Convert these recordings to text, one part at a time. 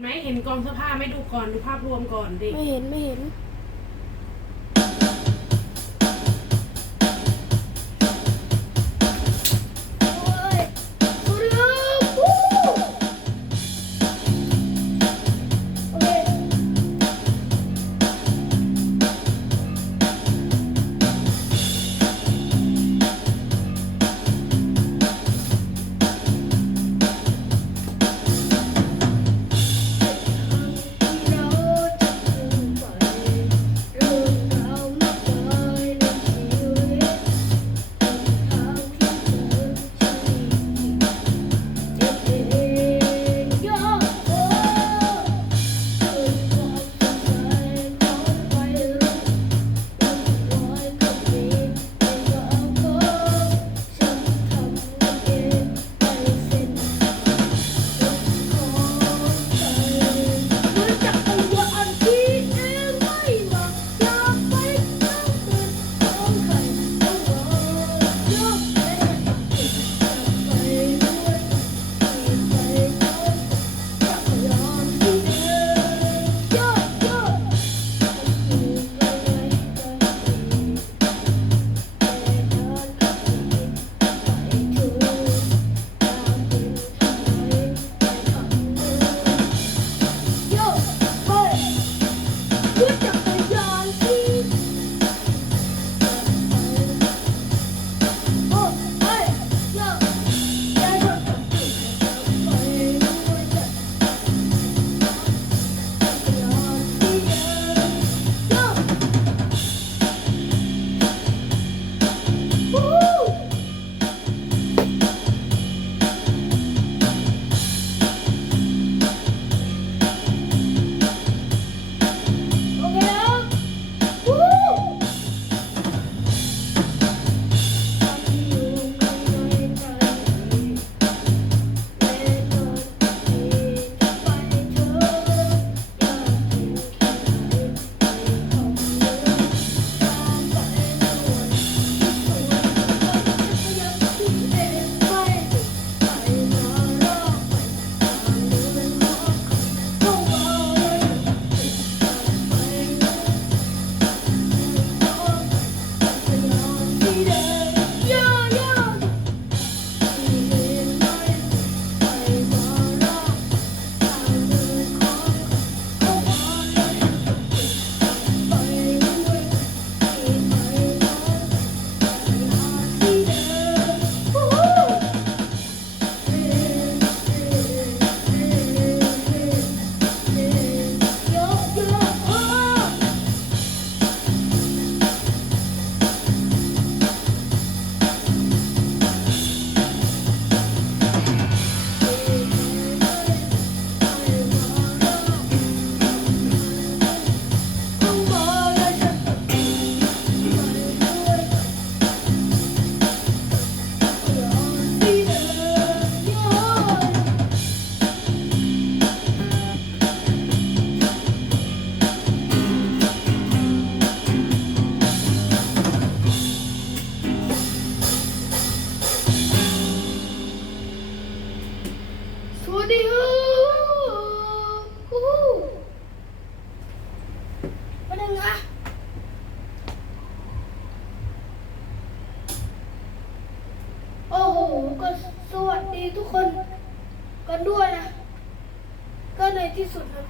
ไหมเห็นกองเสื้อผ้าไหม่ดูก่อนดูภาพรวมก่อนดิ ไม่เห็นไม่เห็น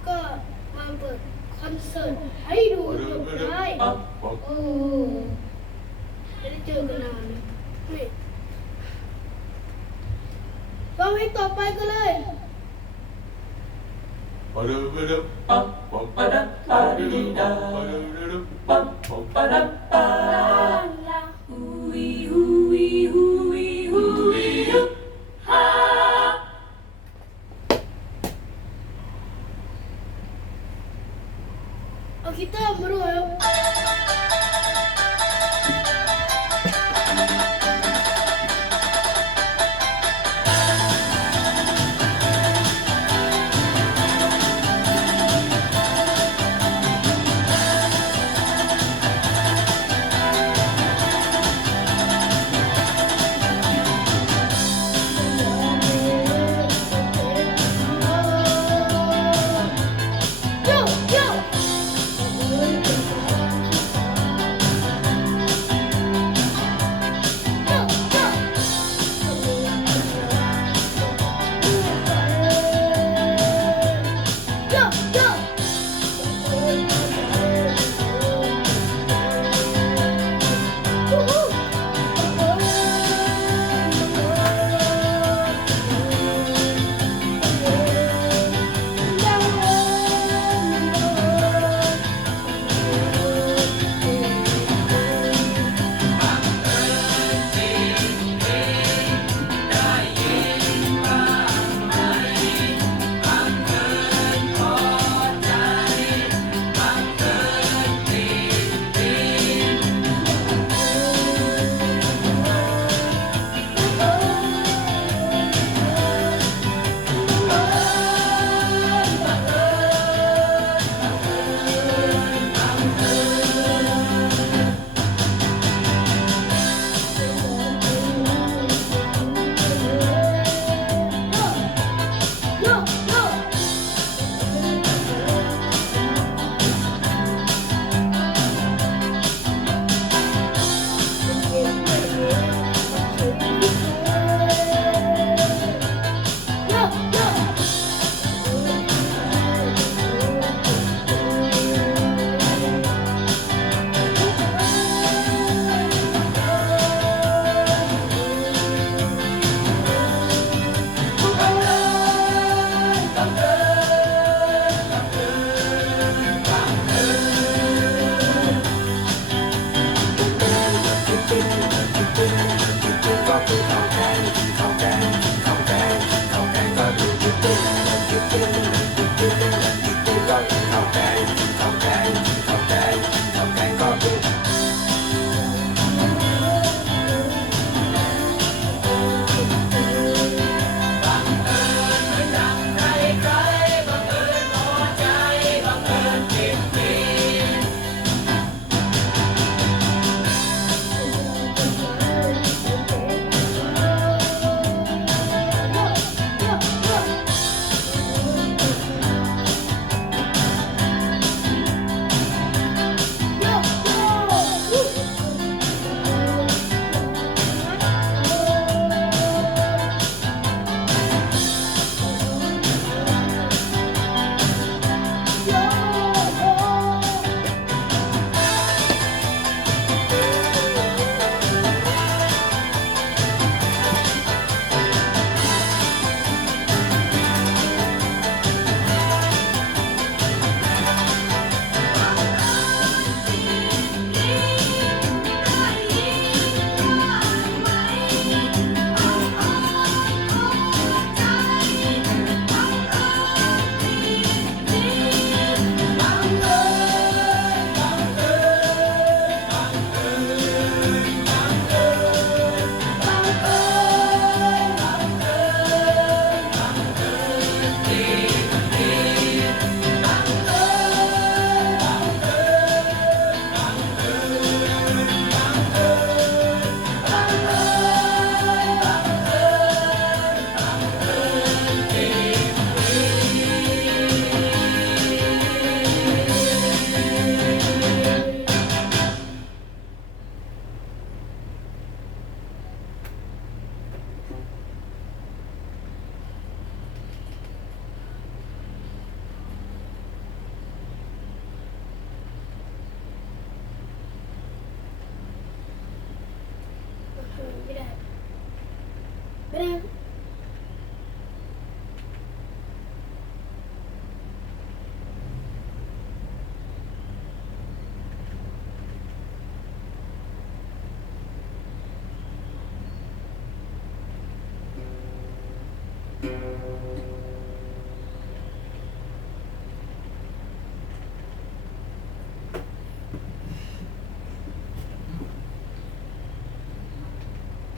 ก็มาเปิดคอนเสิร์ตให้ดูจบได้โอ้ไม่ได้เจอกันนานนี่เราเพลงต่อไปกันเลย Hallelujah.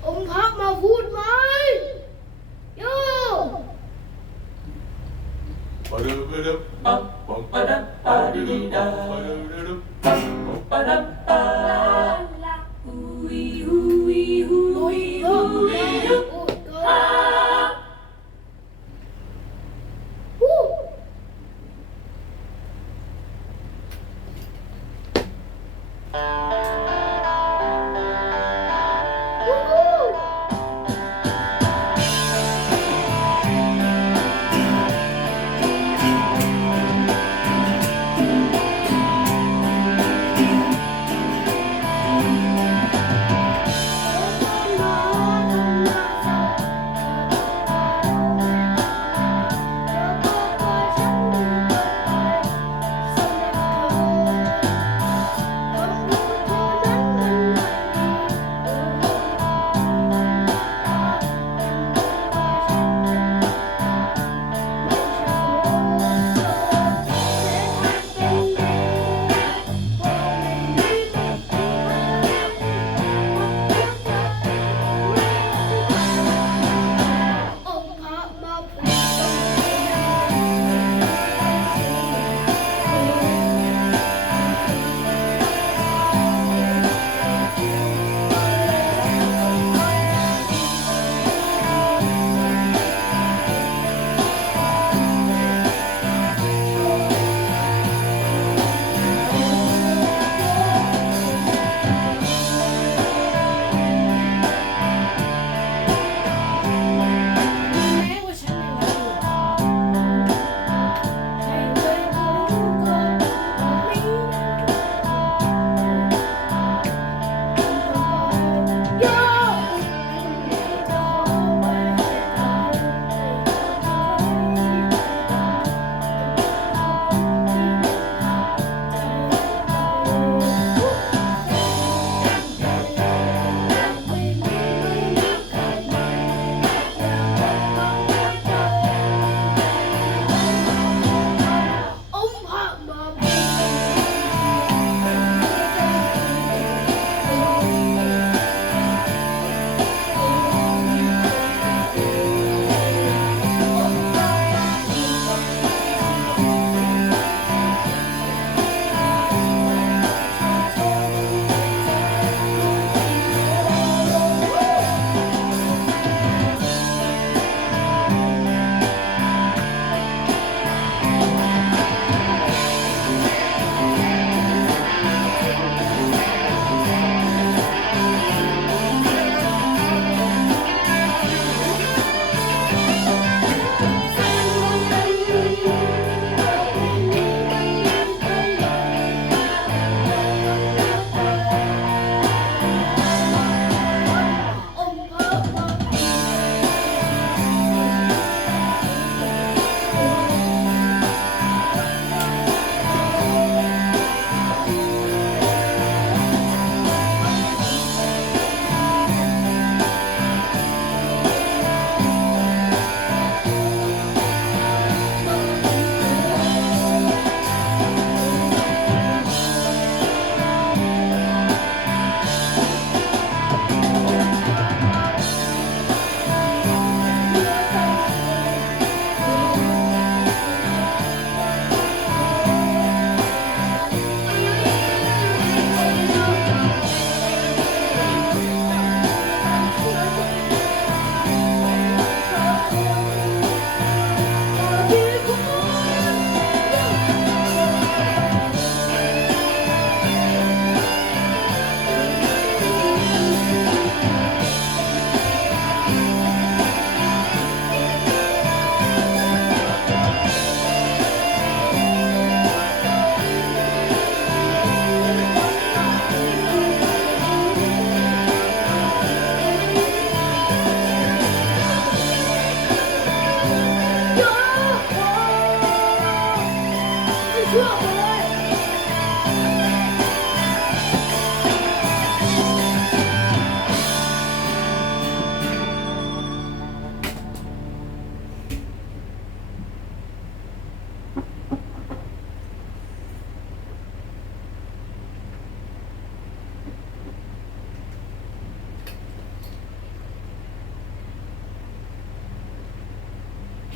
องค์พระมาพูดไหมโยปะดะปะดะปะปะดะปะดีดา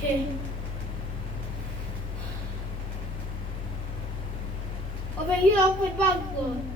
Okay. Over here, I'll put bug.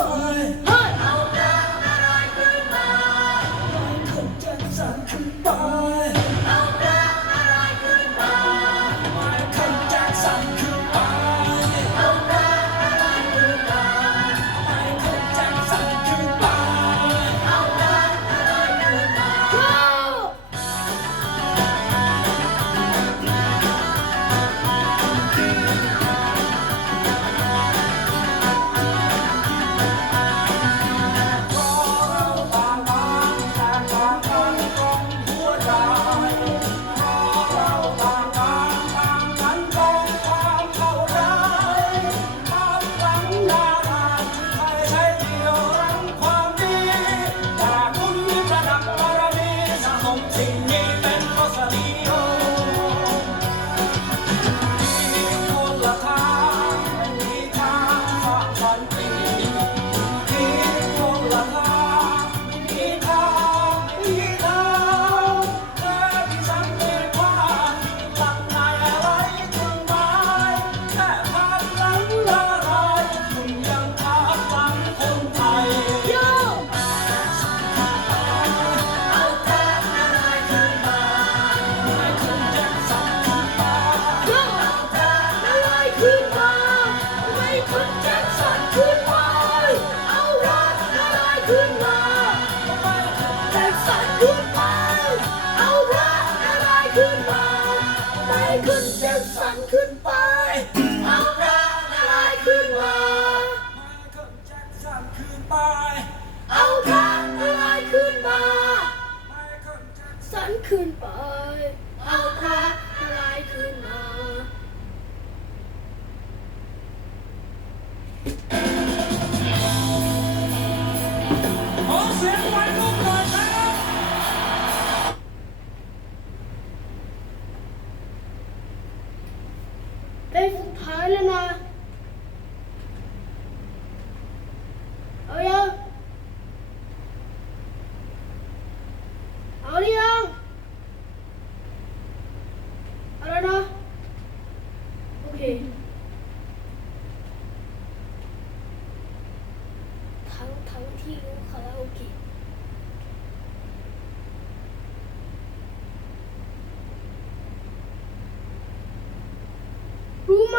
เ날 건너 ก่ทั้งทั้งที่รู้คาราโอเกะรู้ไหม